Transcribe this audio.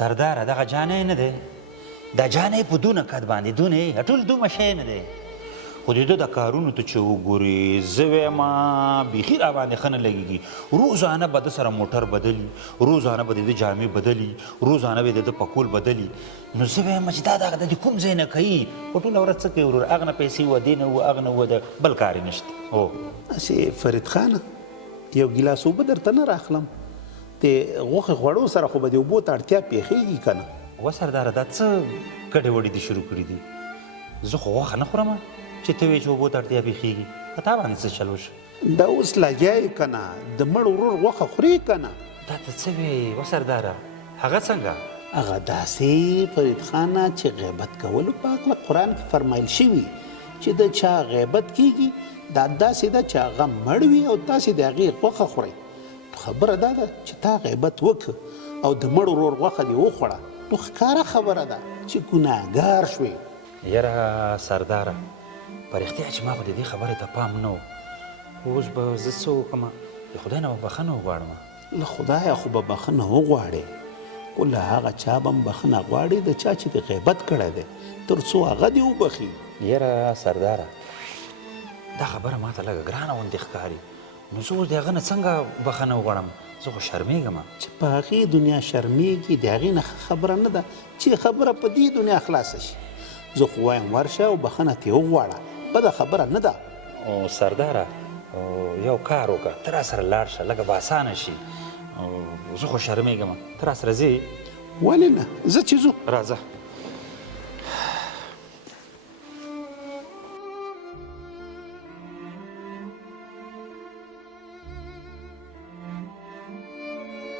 سرداره دغه جانې نه دی دا جانې په دونه قد باندې دونه ټول دومره شی نه دی خو د ده د کارونو ته چې وګورې زه وایم بیخي را باندې ښه نه لګېږي روزانه به ده سره موټر بدلي روزانه به د ده جامې بدلي روزانه به د ده پکول بدلي نو زه وایم چې دا دغه د کوم ځای نه کوي په ټوله ورځ څه کوي ورور هغه نه پیسې وه دې نه وه هغه نه وه د بل کار یې نشته هو هسې فرید خانه یو ګیلاس اوبه درته نه راخلم د غوښې خوړو سره خو به د اوبو ته اړتیا پېښېږي که نه و سرداره دا څه ګډې وډې دې شروع کړي دي زه خو غوښه نه خورم چې ته وایې چې اوبو ته اړتیا پېښېږي په تا باندې څه چل وشو دا اوس لګیا یې که نه د مړ ورور غوښه خورې که نه دا ته څه وې و سرداره هغه څنګه هغه داسې فرید خانه چې غیبت کولو په هکله قرآن کې فرمایل شوي چې د چا غیبت کیږي دا داسې ده چې هغه مړ وي او تاسې د هغې غوښه خورئ خبره دا ده چې تا غیبت وکړه او د مړ ورور غوښه دې وخوړه نو ښکاره خبره ده چې ګناهګار شوې یاره سرداره په رښتیا چې ما خو د دې خبرې ته پام نه و اوس به زه څه وکړم د خدای نه به بښنه وغواړم له خدایه خو به بښنه وغواړې خو له هغه چا به هم بښنه غواړې د چا چې د غیبت کړی دی تر څو هغه دې وبښي یاره سرداره دا خبره ما ته لږه ګرانه غوندې ښکاري نو زه اوس د هغه نه څنګه بښنه وغواړم زه خو شرمېږم چې په هغې دنیا شرمېږي د هغې نه خبره نه ده چې خبره په دې دنیا خلاصه شي زه خو وایم ورشه او بښنه ترې وغواړه بده خبره نه ده او سرداره یو کار وکړه ته را سره لاړ شه لږه به اسانه شي زه خو شرمېږم ته را سره ځې ولې نه زه چې ځو راځه